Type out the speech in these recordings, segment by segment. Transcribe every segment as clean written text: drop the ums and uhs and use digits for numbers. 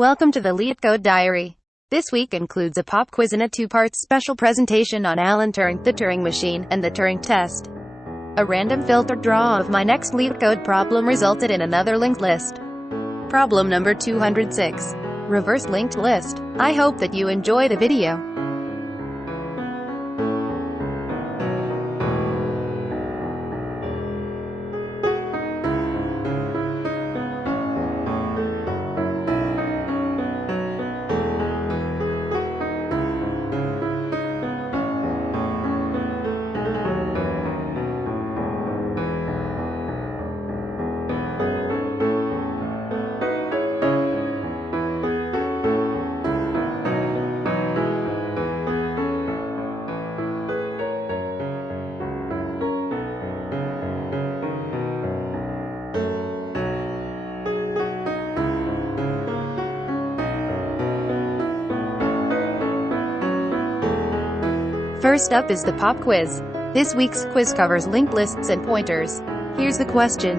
Welcome to the Leetcode Diary. This week includes a pop quiz and a two-part special presentation on Alan Turing, the Turing machine, and the Turing test. A random filtered draw of my next Leetcode problem resulted in another linked list. Problem number 206. Reverse linked list. I hope that you enjoy the video. First up is the pop quiz. This week's quiz covers linked lists and pointers. Here's the question.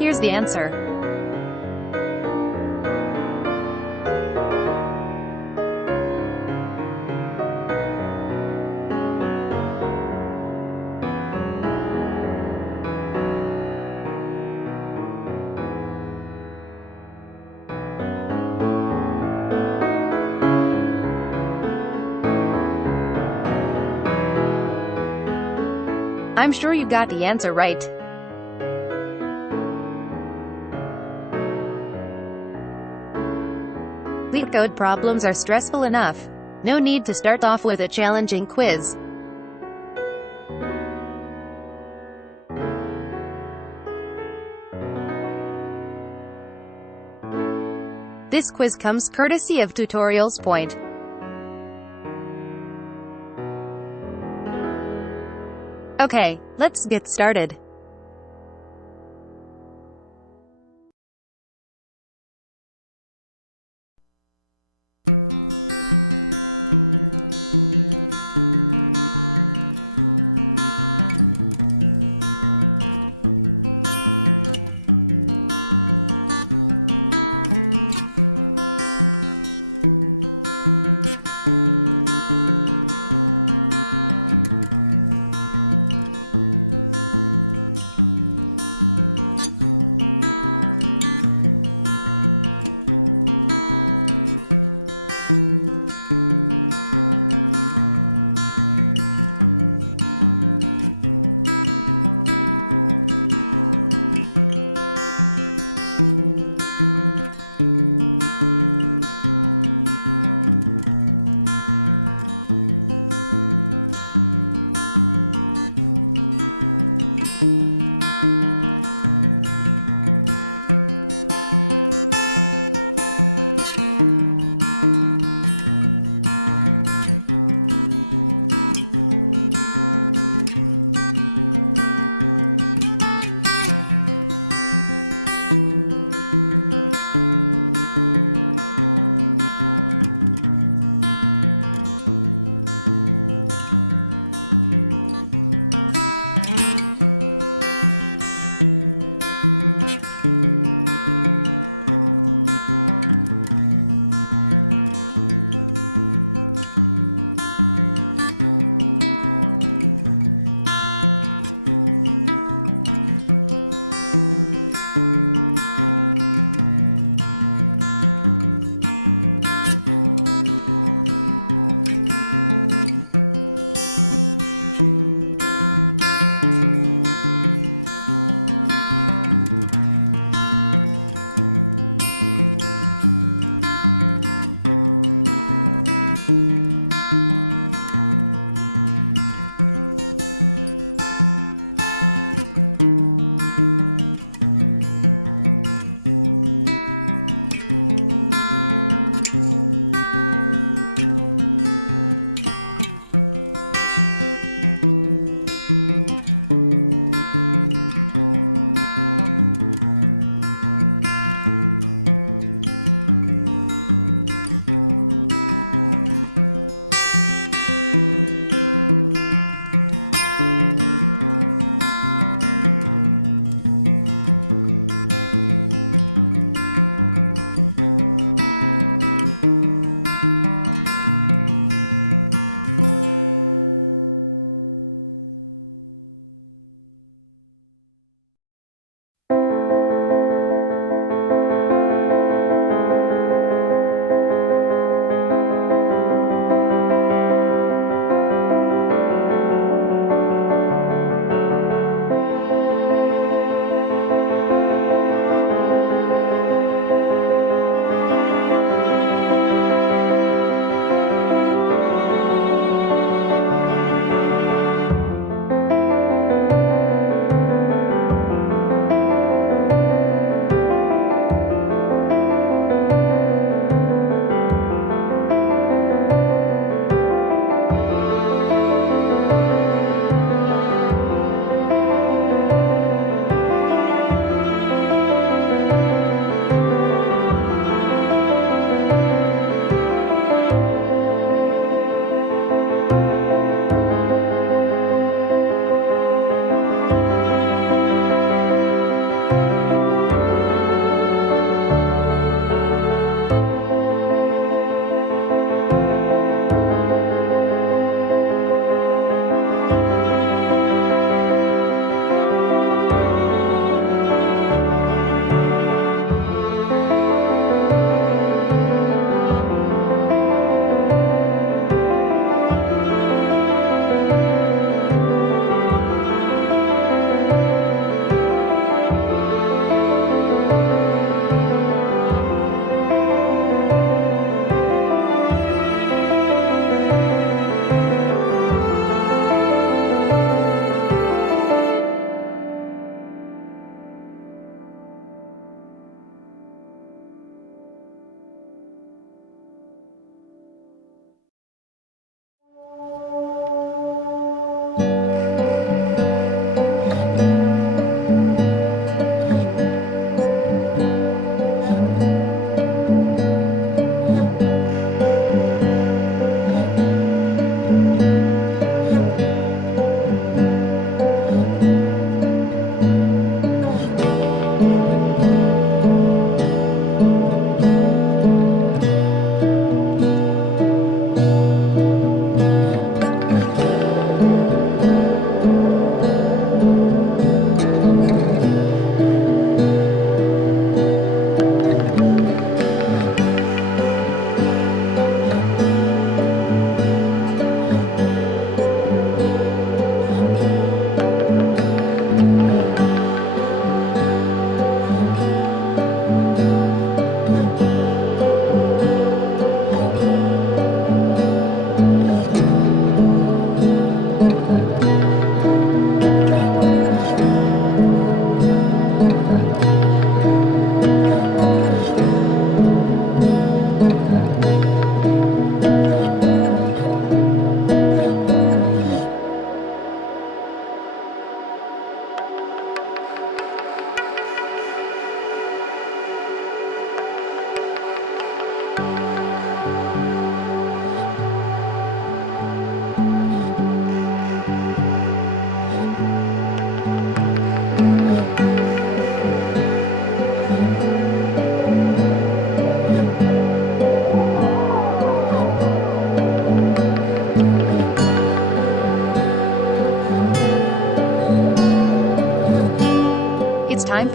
Here's the answer. I'm sure you got the answer right. Leetcode problems are stressful enough. No need to start off with a challenging quiz. This quiz comes courtesy of Tutorials Point. Okay, let's get started.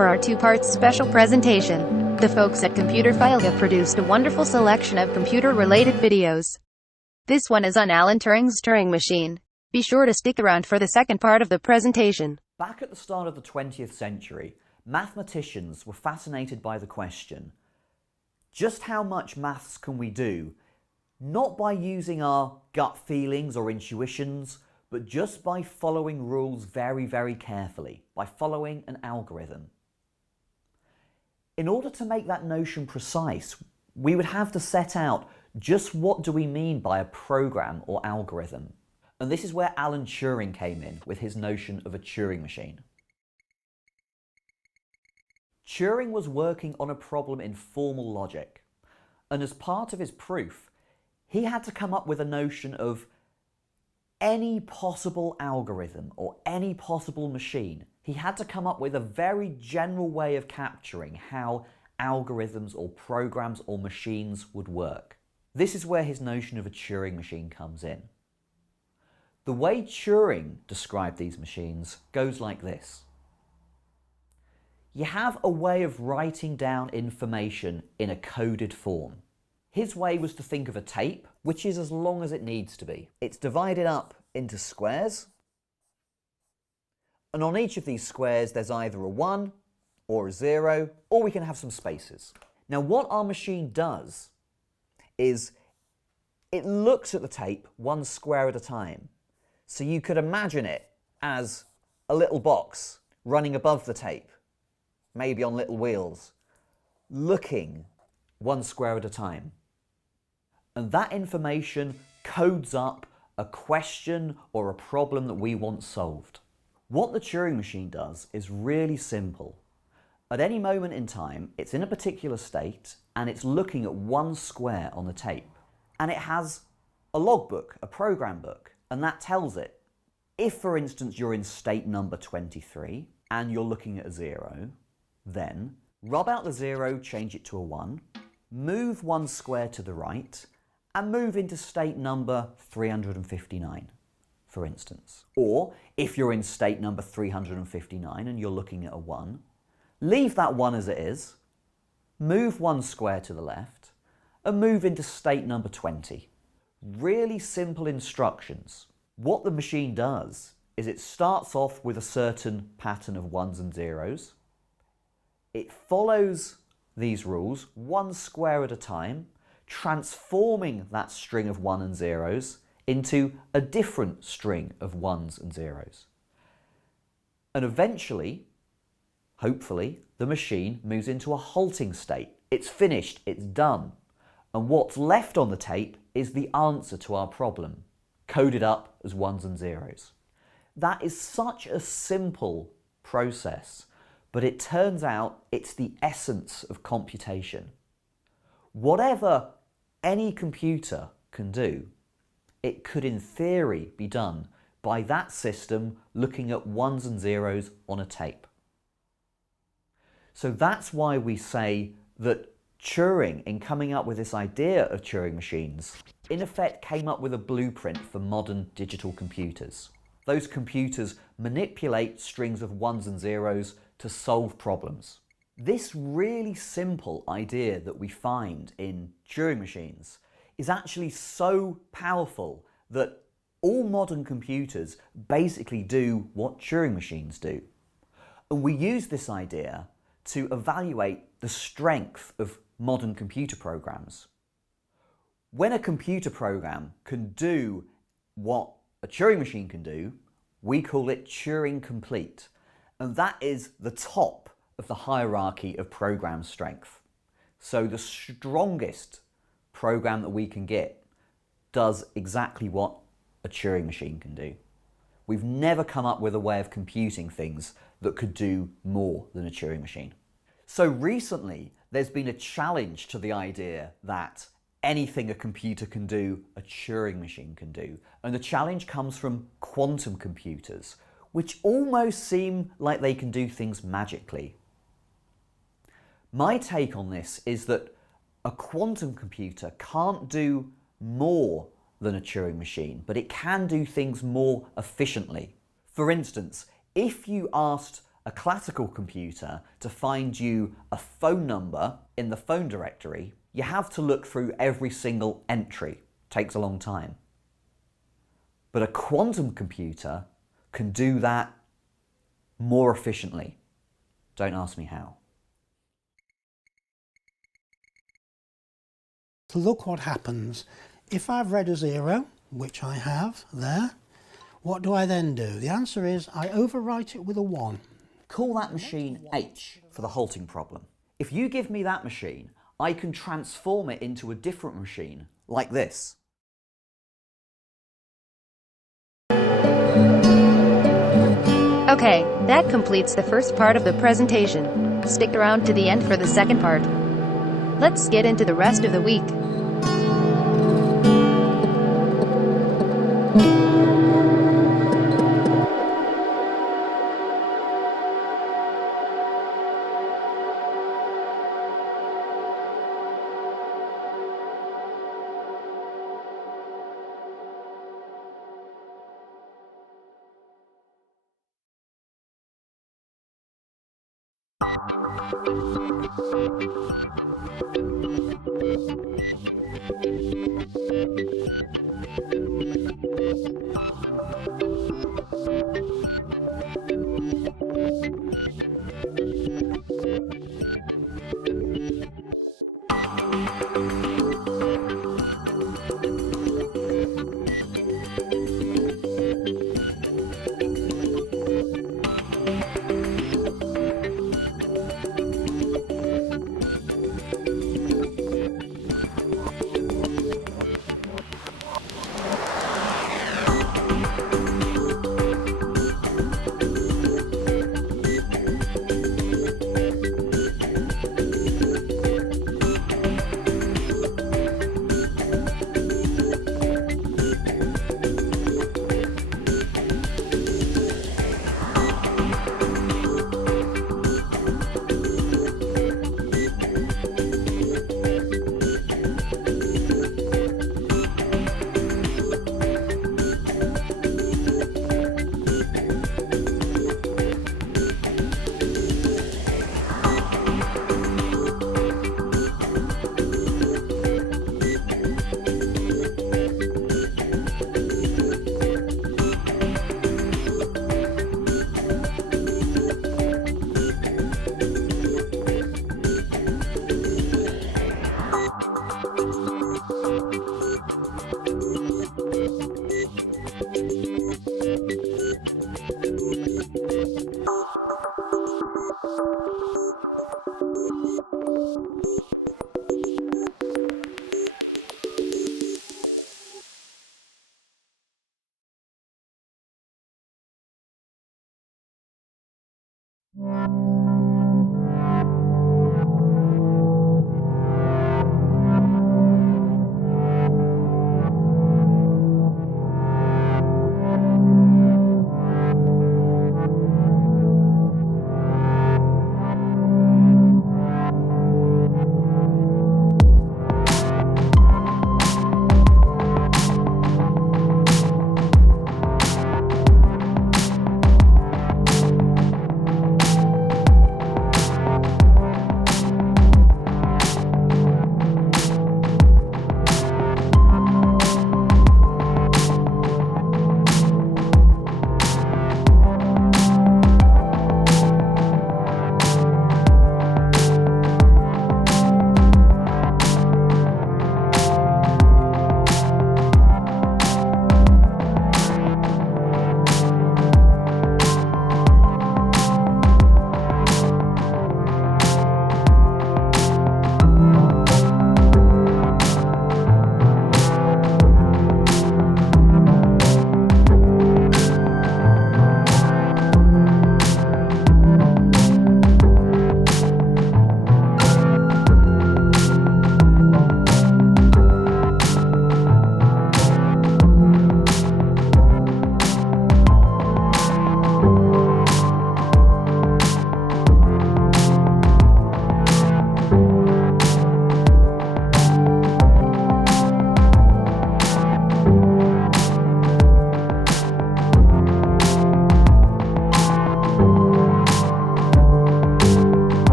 for our two-part special presentation. The folks at Computer File have produced a wonderful selection of computer-related videos. This one is on Alan Turing's Turing machine. Be sure to stick around for the second part of the presentation. Back at the start of the 20th century, mathematicians were fascinated by the question, just how much maths can we do? Not by using our gut feelings or intuitions, but just by following rules very, very carefully, by following an algorithm. In order to make that notion precise, we would have to set out just what do we mean by a program or algorithm. And this is where Alan Turing came in with his notion of a Turing machine. Turing was working on a problem in formal logic, and as part of his proof, he had to come up with a notion of any possible algorithm or any possible machine. He had to come up with a very general way of capturing how algorithms or programs or machines would work. This is where his notion of a Turing machine comes in. The way Turing described these machines goes like this. You have a way of writing down information in a coded form. His way was to think of a tape, which is as long as it needs to be. It's divided up into squares, and on each of these squares there's either a 1 or a 0, or we can have some spaces. Now what our machine does is it looks at the tape one square at a time. So you could imagine it as a little box running above the tape, maybe on little wheels, looking one square at a time. And that information codes up a question or a problem that we want solved. What the Turing machine does is really simple. At any moment in time, it's in a particular state and it's looking at one square on the tape. And it has a logbook, a program book, and that tells it, if for instance you're in state number 23 and you're looking at a 0, then rub out the 0, change it to a 1, move one square to the right, and move into state number 359, for instance. Or, if you're in state number 359 and you're looking at a 1, leave that 1 as it is, move one square to the left, and move into state number 20. Really simple instructions. What the machine does is it starts off with a certain pattern of 1s and 0s. It follows these rules one square at a time, transforming that string of 1 and 0s into a different string of 1s and 0s. And eventually, hopefully, the machine moves into a halting state. It's finished, it's done. And what's left on the tape is the answer to our problem, coded up as 1s and 0s. That is such a simple process, but it turns out it's the essence of computation. Whatever any computer can do, it could in theory be done by that system looking at 1s and 0s on a tape. So that's why we say that Turing, in coming up with this idea of Turing machines, in effect came up with a blueprint for modern digital computers. Those computers manipulate strings of 1s and 0s to solve problems. This really simple idea that we find in Turing machines is actually so powerful that all modern computers basically do what Turing machines do. And we use this idea to evaluate the strength of modern computer programs. When a computer program can do what a Turing machine can do, we call it Turing complete. And that is the top of the hierarchy of program strength. So the strongest program that we can get does exactly what a Turing machine can do. We've never come up with a way of computing things that could do more than a Turing machine. So recently, there's been a challenge to the idea that anything a computer can do, a Turing machine can do. And the challenge comes from quantum computers, which almost seem like they can do things magically. My take on this is that a quantum computer can't do more than a Turing machine, but it can do things more efficiently. For instance, if you asked a classical computer, to find you a phone number in the phone directory, you have to look through every single entry. It takes a long time. But a quantum computer can do that more efficiently. Don't ask me how. Look what happens. If I've read a 0, which I have there, what do I then do? The answer is I overwrite it with a 1. Call that machine H for the halting problem. If you give me that machine, I can transform it into a different machine, like this. Okay, that completes the first part of the presentation. Stick around to the end for the second part. Let's get into the rest of the week.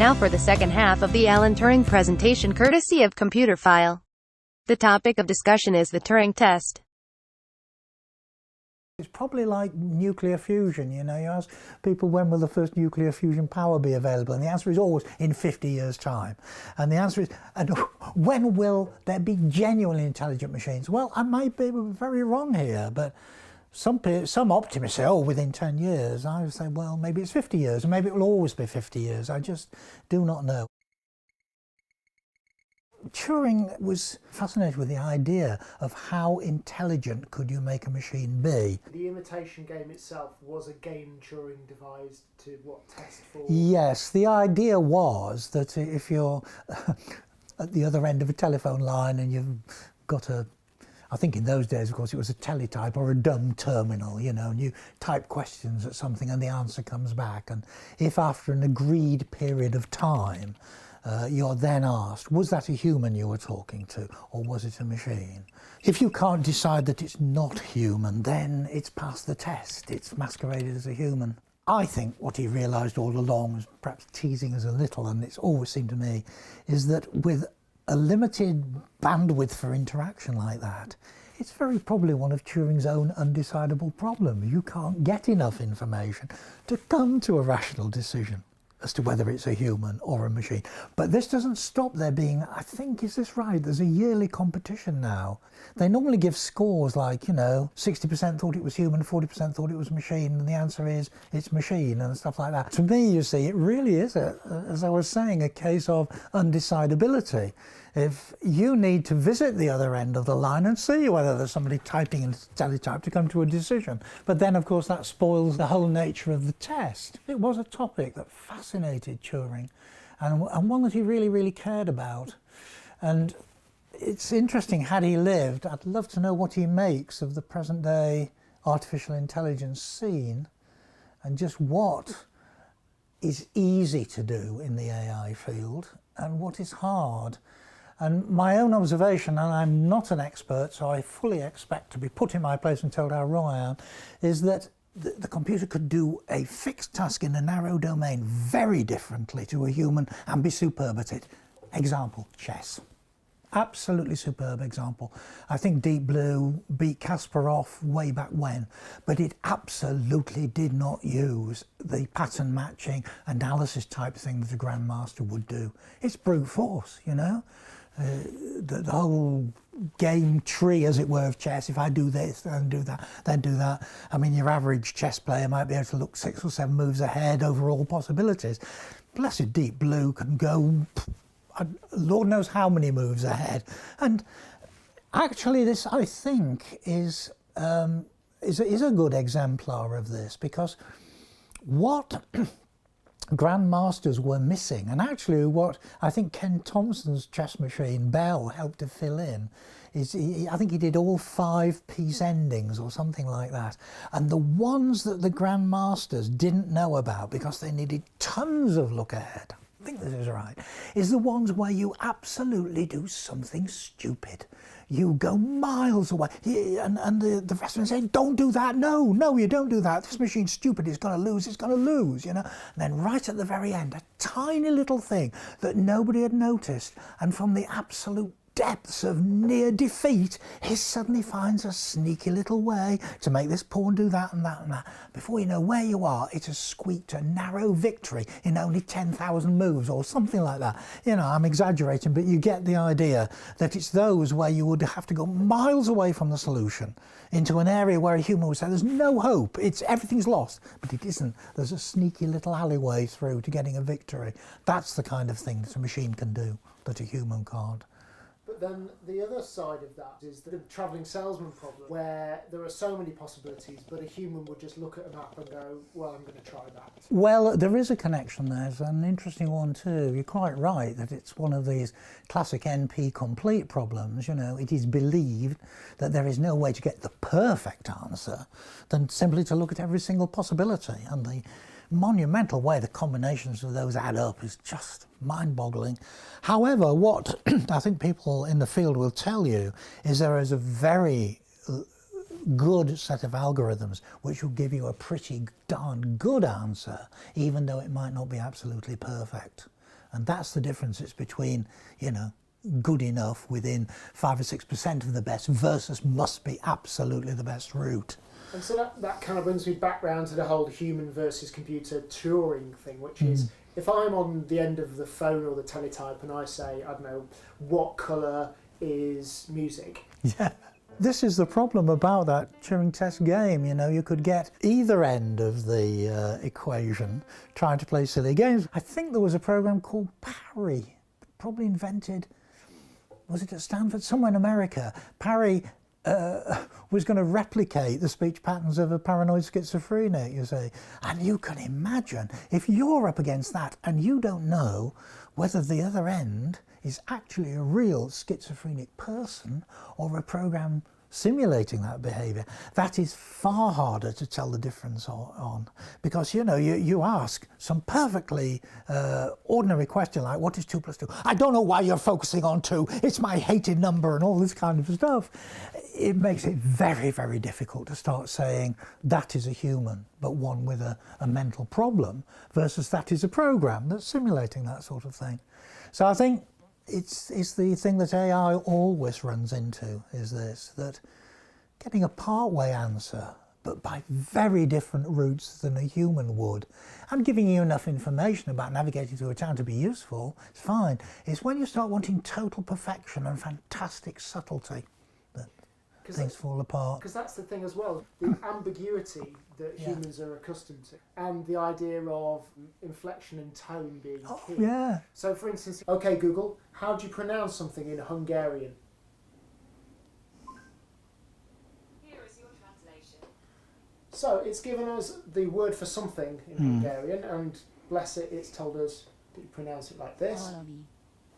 Now for the second half of the Alan Turing presentation courtesy of Computer File. The topic of discussion is the Turing test. It's probably like nuclear fusion, you know, you ask people when will the first nuclear fusion power be available, and the answer is always in 50 years' time. And the answer is, and when will there be genuinely intelligent machines? Well, I might be very wrong here, but some optimists say, oh, within 10 years. I would say, well, maybe it's 50 years, and maybe it will always be 50 years. I just do not know. Turing was fascinated with the idea of how intelligent could you make a machine be. The imitation game itself was a game Turing devised to test for? Yes, the idea was that if you're at the other end of a telephone line and you've got I think in those days, of course, it was a teletype or a dumb terminal, you know, and you type questions at something and the answer comes back. And if after an agreed period of time, you're then asked, was that a human you were talking to, or was it a machine? If you can't decide that it's not human, then it's passed the test. It's masqueraded as a human. I think what he realised all along, was perhaps teasing us a little, and it's always seemed to me, is that with a limited bandwidth for interaction like that, it's very probably one of Turing's own undecidable problems. You can't get enough information to come to a rational decision as to whether it's a human or a machine. But this doesn't stop there being, I think, is this right? There's a yearly competition now. They normally give scores like, you know, 60% thought it was human, 40% thought it was machine, and the answer is it's machine and stuff like that. To me, you see, it really is, as I was saying, a case of undecidability. If you need to visit the other end of the line and see whether there's somebody typing in teletype to come to a decision. But then, of course, that spoils the whole nature of the test. It was a topic that fascinated Turing and one that he really, really cared about. And it's interesting, had he lived, I'd love to know what he makes of the present day artificial intelligence scene and just what is easy to do in the AI field and what is hard. And my own observation, and I'm not an expert, so I fully expect to be put in my place and told how wrong I am, is that the computer could do a fixed task in a narrow domain very differently to a human and be superb at it. Example, chess. Absolutely superb example. I think Deep Blue beat Kasparov way back when, but it absolutely did not use the pattern matching analysis type thing that a grandmaster would do. It's brute force, you know. The whole game tree, as it were, of chess. If I do this, then do that, then do that. I mean, your average chess player might be able to look 6 or 7 moves ahead over all possibilities. Blessed Deep Blue can go, Lord knows how many moves ahead. And actually, this, I think, is a good exemplar of this, because what grandmasters were missing, and actually what I think Ken Thompson's chess machine, Bell, helped to fill in, is I think he did all 5-piece endings or something like that. And the ones that the grandmasters didn't know about because they needed tons of look ahead, I think this is right, is the ones where you absolutely do something stupid. You go miles away, and the rest of them say, don't do that, no, you don't do that, this machine's stupid, it's going to lose, you know. And then right at the very end, a tiny little thing that nobody had noticed, and from the absolute depths of near defeat, he suddenly finds a sneaky little way to make this pawn do that and that and that. Before you know where you are, it has squeaked a narrow victory in only 10,000 moves or something like that. You know, I'm exaggerating, but you get the idea that it's those where you would have to go miles away from the solution into an area where a human would say there's no hope, everything's lost. But it isn't. There's a sneaky little alleyway through to getting a victory. That's the kind of thing that a machine can do that a human can't. But then the other side of that is the travelling salesman problem, where there are so many possibilities, but a human would just look at a map and go, well, I'm going to try that. Well, there is a connection there. It's an interesting one too. You're quite right that it's one of these classic NP-complete problems. You know, it is believed that there is no way to get the perfect answer than simply to look at every single possibility. And the monumental way the combinations of those add up is just mind-boggling. However, what I think people in the field will tell you is there is a very good set of algorithms which will give you a pretty darn good answer, even though it might not be absolutely perfect. And that's the difference. It's between, you know, good enough within 5 or 6% of the best versus must be absolutely the best route. And so that kind of brings me back round to the whole human versus computer Turing thing, which is, if I'm on the end of the phone or the teletype and I say, I don't know, what colour is music? Yeah. This is the problem about that Turing test game, you know, you could get either end of the equation trying to play silly games. I think there was a program called Parry, probably invented, was it at Stanford? Somewhere in America. Parry was going to replicate the speech patterns of a paranoid schizophrenic, you see. And you can imagine, if you're up against that and you don't know whether the other end is actually a real schizophrenic person or a program simulating that behaviour, that is far harder to tell the difference on. Because, you know, you ask some perfectly ordinary question like, what is 2 plus 2? I don't know why you're focusing on 2. It's my hated number and all this kind of stuff. It makes it very, very difficult to start saying that is a human, but one with a mental problem, versus that is a program that's simulating that sort of thing. So I think it's the thing that AI always runs into, is this, that getting a part-way answer, but by very different routes than a human would, and giving you enough information about navigating through a town to be useful, it's fine. It's when you start wanting total perfection and fantastic subtlety that things fall apart. Because that's the thing as well, the ambiguity that humans are accustomed to, and the idea of inflection and tone being key. Yeah. So for instance, okay Google, how do you pronounce something in Hungarian? Here is your translation. So it's given us the word for something in Hungarian, and bless it, it's told us that you pronounce it like this.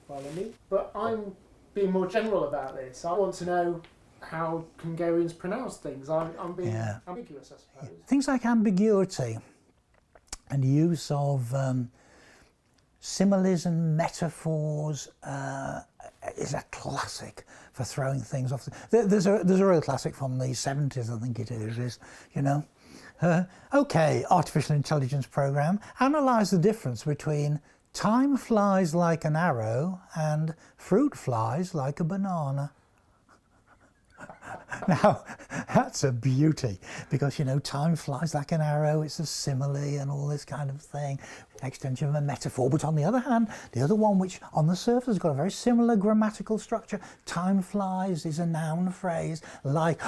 Follow me. But I'm being more general about this. I want to know how Hungarians pronounce things. I'm being ambiguous, I suppose. Things like ambiguity and use of similes and metaphors is a classic for throwing things off. There's a real classic from the 70s, I think it is, you know. Okay, artificial intelligence program, analyse the difference between time flies like an arrow and fruit flies like a banana. Now, that's a beauty, because, you know, time flies like an arrow, it's a simile and all this kind of thing, extension of a metaphor. But on the other hand, the other one, which on the surface has got a very similar grammatical structure, time flies is a noun phrase, like,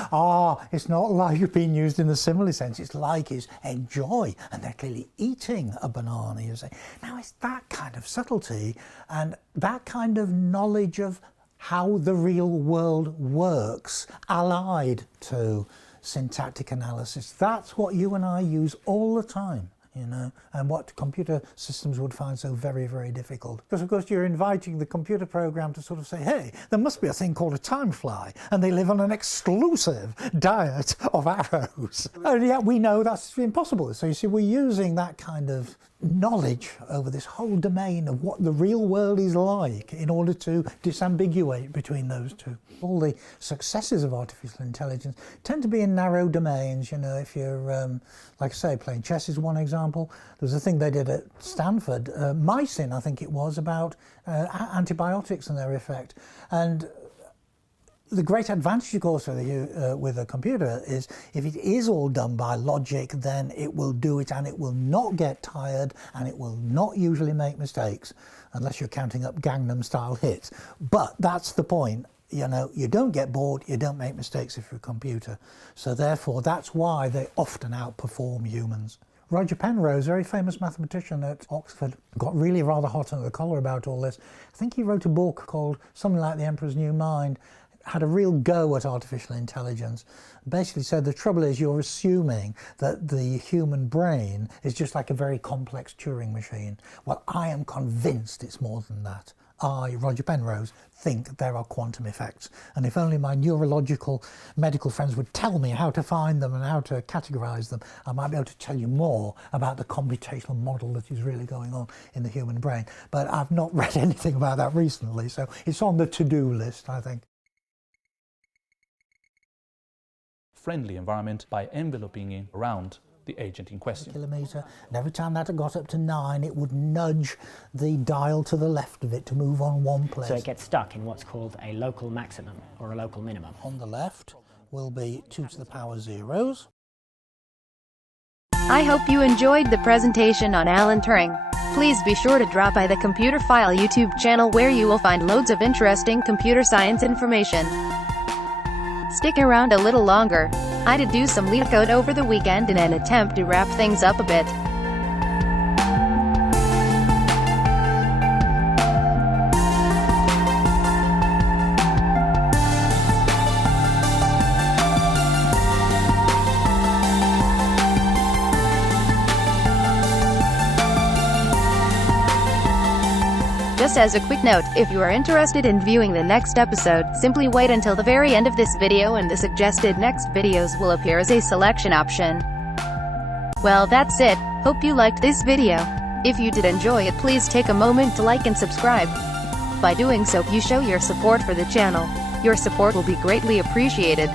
it's not like being used in the simile sense, it's like is enjoy, and they're clearly eating a banana, you say. Now, it's that kind of subtlety and that kind of knowledge of how the real world works, allied to syntactic analysis. That's what you and I use all the time, you know, and what computer systems would find so very, very difficult. Because, of course, you're inviting the computer program to sort of say, hey, there must be a thing called a time fly, and they live on an exclusive diet of arrows. And yet we know that's impossible. So, you see, we're using that kind of knowledge over this whole domain of what the real world is like in order to disambiguate between those two. All the successes of artificial intelligence tend to be in narrow domains. You know, if you're, like I say, playing chess is one example. There's a thing they did at Stanford, mycin, I think it was, about antibiotics and their effect. And the great advantage, of course, with a computer is if it is all done by logic, then it will do it and it will not get tired and it will not usually make mistakes, unless you're counting up Gangnam Style hits. But that's the point. You know, you don't get bored, you don't make mistakes if you're a computer. So therefore, that's why they often outperform humans. Roger Penrose, very famous mathematician at Oxford, got really rather hot under the collar about all this. I think he wrote a book called something like The Emperor's New Mind, had a real go at artificial intelligence. Basically said the trouble is you're assuming that the human brain is just like a very complex Turing machine. Well, I am convinced it's more than that. I, Roger Penrose, think there are quantum effects. And if only my neurological medical friends would tell me how to find them and how to categorize them, I might be able to tell you more about the computational model that is really going on in the human brain. But I've not read anything about that recently, so it's on the to-do list, I think. Friendly environment by enveloping it around the agent in question. kilometre, and every time that got up to 9, it would nudge the dial to the left of it to move on one place. So it gets stuck in what's called a local maximum or a local minimum. On the left will be 2 to the power zeros. I hope you enjoyed the presentation on Alan Turing. Please be sure to drop by the Computer File YouTube channel where you will find loads of interesting computer science information. Stick around a little longer. I did do some Leetcode over the weekend in an attempt to wrap things up a bit. Just as a quick note, if you are interested in viewing the next episode, simply wait until the very end of this video and the suggested next videos will appear as a selection option. Well, that's it. Hope you liked this video. If you did enjoy it, please take a moment to like and subscribe. By doing so, you show your support for the channel. Your support will be greatly appreciated.